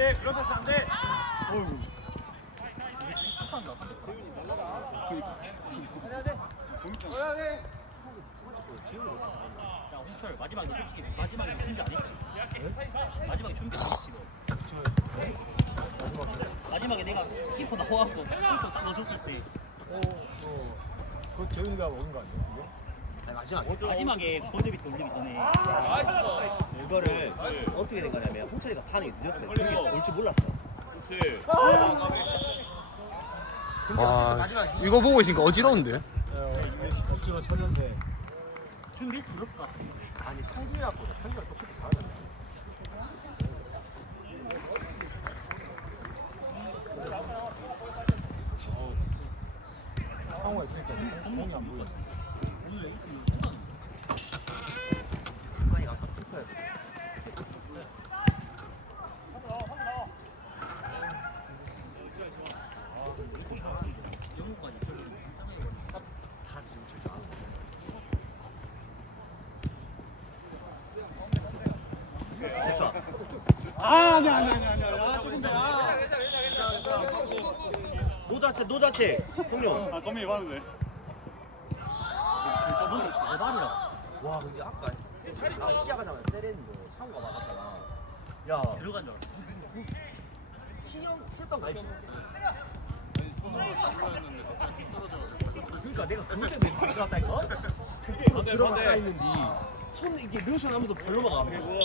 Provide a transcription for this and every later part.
안돼 그런 패스 안돼 야 홍철 마지막에 너 솔직히 마지막에 준비 안 했지? 마지막에 준비 안 했지 너 마지막에 내가 키퍼 나와갖고 키퍼 딱 넣어줬을 때그 저희가 먹은 거 아니야 이게? 아니, 마지막 마지막에 번제비 돌리기 전에. 이거를 어떻게 된 거냐면 홍철이가 반응이 늦었어요. 그게 올줄 몰랐어. 와 이거 보고 있으니까 어지러운데? 억지로 쳤는데 준비했으면 넣었을 것 같아 아니 성규야보다 성규가 똑같이 잘하잖아. 상호가 있으니까 공이 안 보여 아니 아까 키퍼야. 영국까지 있으면 짱짱해 다 지금 줄 아는 거야. 됐다. 아 아니 아니 아니 아니 아 조금 더 아 노자체 노자체 공룡. 아 거미 봤는데 대박이라 와 근데 아까 아, 시작하자마자 때리는 거 창호가 막았잖아. 야 들어간 줄 알았어 희영 했던 거 알지? 그러니까 내가 그때 왜 들어갔다니까? 100% 들어갔다 했는데 손 이게 묘션 하면서 별로. 와. 안 쳤는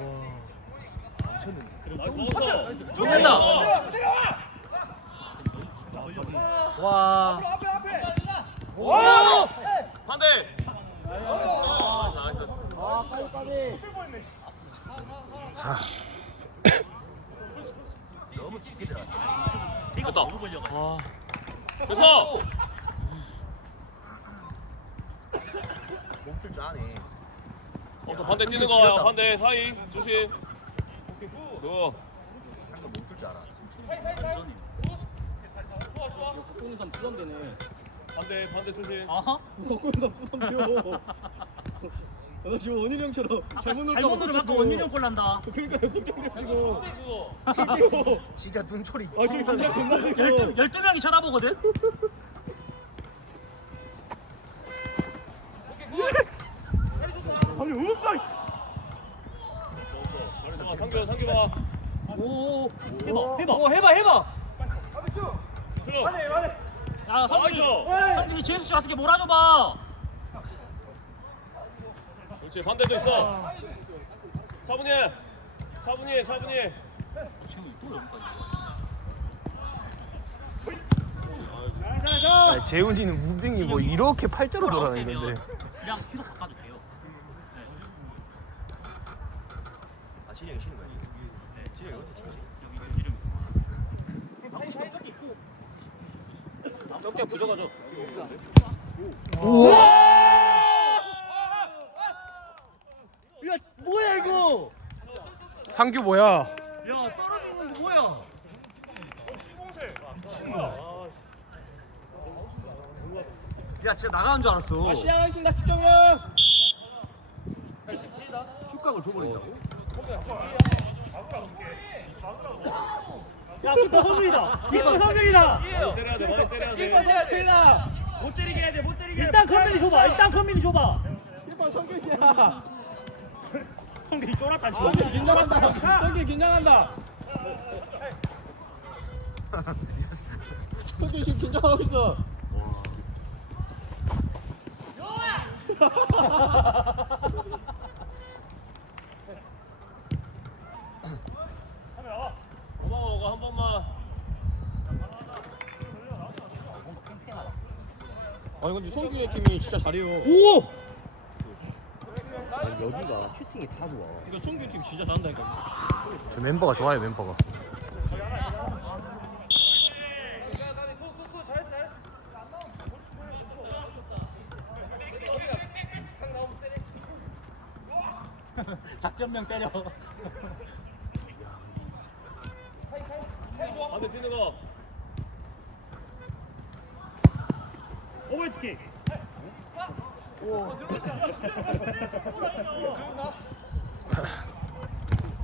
데. 죽는다 와. 와 반대. 너무 깊게 너무 걸려가지고 됐어. 몸쓸 줄 아네. 어서 반대 뛰는 거 반대 사이 조심. 너 한번 몸쓸 줄 알아. 석공산 부담되네. 반대 반대 조심. 아하? 석공산 부담돼요. 나 지금 원일 형처럼 잘못 누를까 잘못 누르면 아까 원민이 형골 난다 그러니까 걱정돼가지고. 진짜 눈초리. 아 지금 긴장 존나 되고. 12, 12명이 쳐다보거든? 아, 상규 상규 봐. 오. 해봐 해봐 오 해봐 해봐. 슬로. 야 성준이 나이스. 성준이 제수 씨 왔으니까 몰아줘봐 그렇지 반대도 있어. 차분히. 해. 차분히 차분히. 지금 또 여기까지 야, 재훈이는 무빙이 뭐 이렇게 팔자로 돌아다니는데 그냥 계속 바꿔도 돼요 아 진영이 쉬는 거야. 진영이 어떻게 치지? 여기 이름 바꾸고 싶으면 저기 있고 쩍게 부져가죠. 야 뭐야 이거? 상규 뭐야 야 떨어지는 거 뭐야? 야 진짜 나가는 줄 알았어. 시작하겠습니다 축정형. 축각을 줘버린다고? 야 성준이다 키퍼 성준이다 많이 때려야 돼 많이 때려야 돼. 못 때리게 해야 돼 못 때리게 일단 컨민이 줘봐 일단 컨민이 줘봐 키퍼 성균이야. 성준이 쫄았다 성균 긴장한다. 성균 긴장한다. 성균 지금 긴장하고 있어. 고마워 한 번만. 아니 근데 성균의 팀이 진짜 잘해요. 오! 아 여기가 슈팅이 다 좋아. 이거 성균 팀 진짜 잘한다니까. 저 멤버가 좋아요 멤버가 작전명 때려 반대 뛰는 거.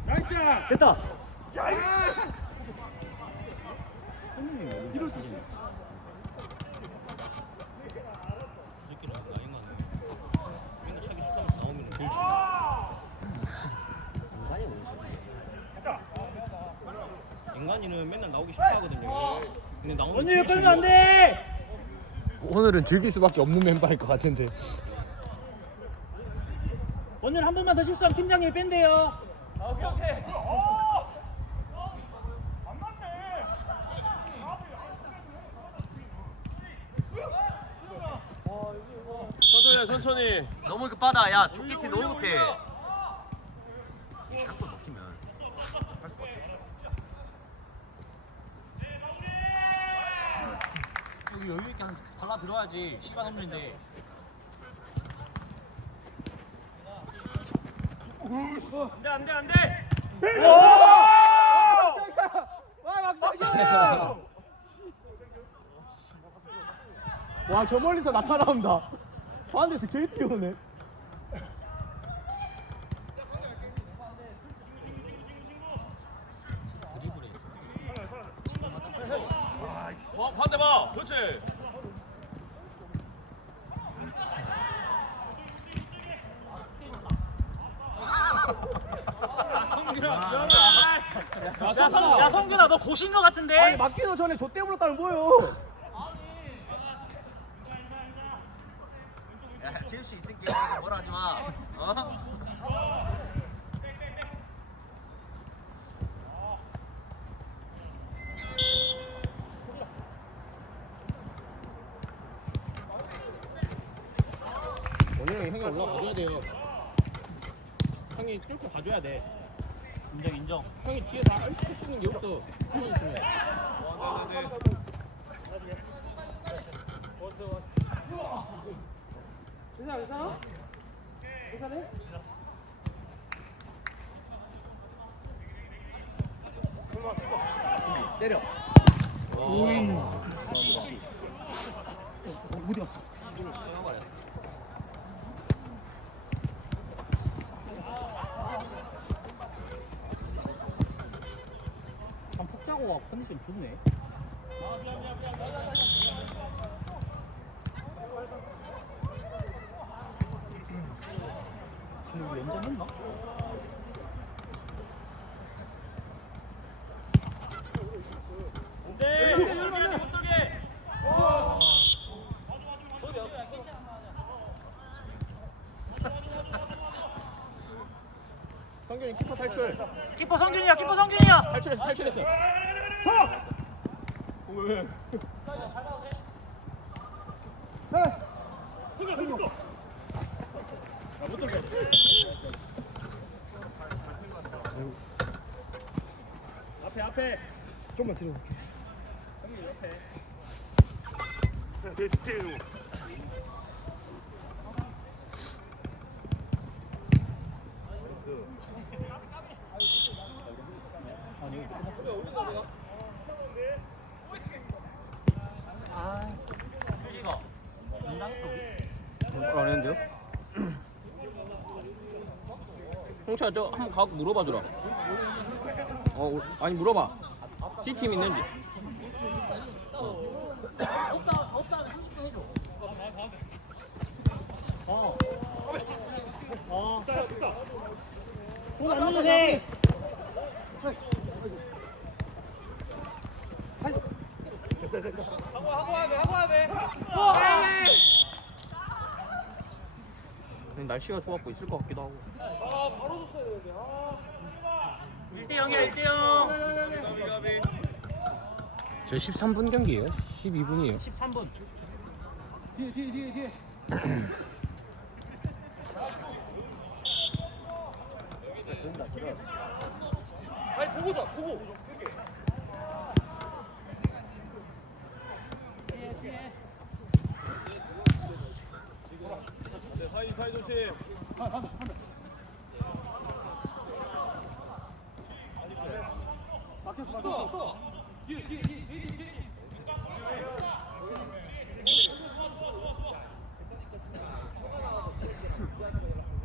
나이스 됐다. 이럴 나이만. 맨날. 인간이 나오기 싫어하거든요. 근데 나오면 언니 빼면 안. 돼. 오늘은 즐길 수밖에 없는 멤버일 것 같은데. 오늘 한 번만 더 실수하면 팀장님이 뺀대요. 천천히 해, 천천히. 너무 급하다. 야, 조끼티 너무 급해. 자꾸 먹히면 할 수밖에 없어. 여기 여유 있게 한 달라 들어야지. 시간 없는데. 안돼 안돼 안돼. 와, 저 멀리서 나타나온다. 반대에서 게이트 오네. 드리블에 어, 반대 봐. 그렇지. 야, 성, 야 성균아 너 고신 거 같은데. 아니, 맡기도 전에 저 때문에 따면 뭐예요? 야, 지을 수 있을게. 뭐라 하지 마. 어? 오늘 형이 올라가줘야 돼요. 형이 뚫고 가줘야 돼. 인정 인정. 형이 뒤에 다 할수 있는 게 없어. 형이 있으면. 때려. 어디 갔어? 잠푹 자고 와 컨디션 좋네. 근데 우리 연장 했나? 네. 못 돌게 못 돌게. 성균이 키퍼 탈출. 키퍼 성균이야, 키퍼 성균이야. 탈출했어, 탈출했어. 앞에 앞에. 좀만 들어. 휴지가. 인당했어 우리. 안 했는데요? 홍차 저 한번 가고 물어봐 주라. 어, 우- 아니 물어봐. C팀 있는지. 없다 없다 30 어. 어. 공안 넣어도 돼. 날씨가 좋았고 있을 것 같기도 하고. 1대 0이야 1대 0. 가비 가비. 저 13분 경기예요? 12분이에요. 13분. 네, 사이 사이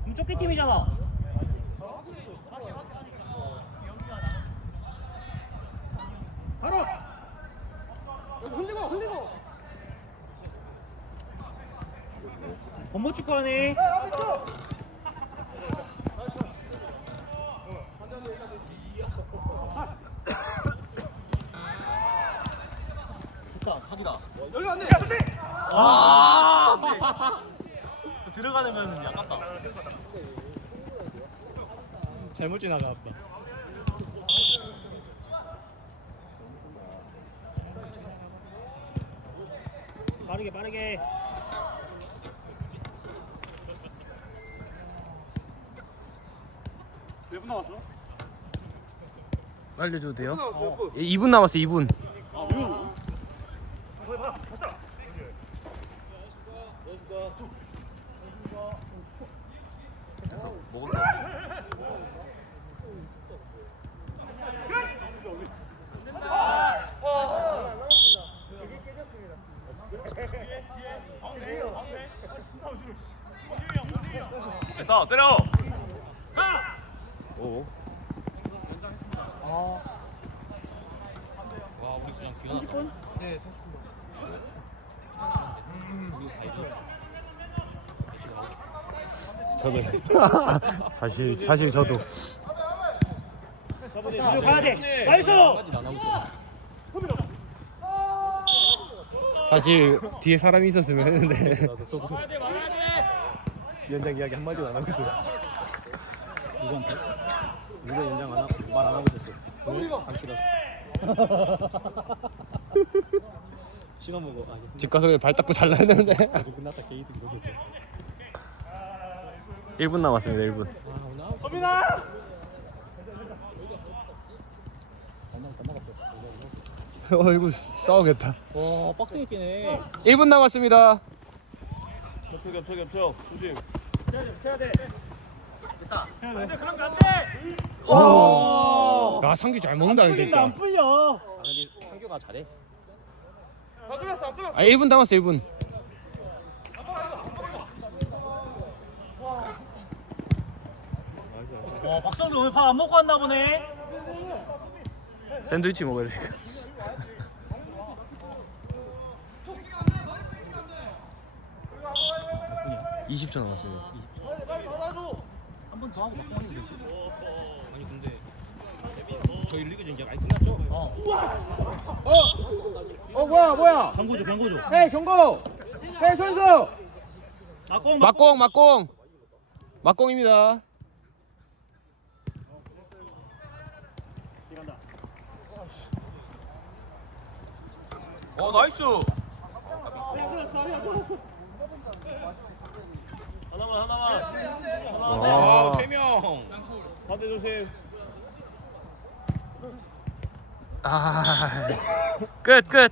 음, 쫓기 팀이잖아. 바로! 흘리고 흘리고! 건모 축구하네. 좋다 각이다 아! 들어가려면 아깝다. 잘못 지나갔다 빠르게 빠르게. 알려줘도 돼요? 2분 남았어요? 2분 됐어 때려! 오. 와 우리 그냥 귀하다. 네 선수. 저도 사실 사실 저도. 가야 돼. 나이스! 사실 뒤에 사람이 있었으면 했는데 연장 이야기 한마디도 안 하고 있어 누구한테? 누가 연장 안 하고 말안 하고 있었어. 안 싫어서. 시간 먹어. 아니 집 가서 발 닦고 잘라 했는데 아직 끝났다 게이드 이러겠어. 1분 남았습니다 1분 어이구 싸우겠다 와 빡세게 끼네. 1분 남았습니다 겹쳐 겹쳐 겹쳐 조심 야 상규 잘 먹는다 풀린다 안 진짜. 풀려. 아 근데 상규가 잘해. 아 1분 남았어 1분. 와 박성규 오늘 밥 안 먹고 왔나 보네. 샌드위치 먹어야 되니까 20초 남았습니다 한번 더 하고 되지 아니 근데 저희 리그 이제 많이 끝났죠? 어 어 뭐야 뭐야 경고줘 경고줘 헤이 경고 헤이 선수 막공 막공 막공. 막공입니다. 어 나이스 하나만 하나만 와. 세 명 반대 조심 아, 끝, 끝.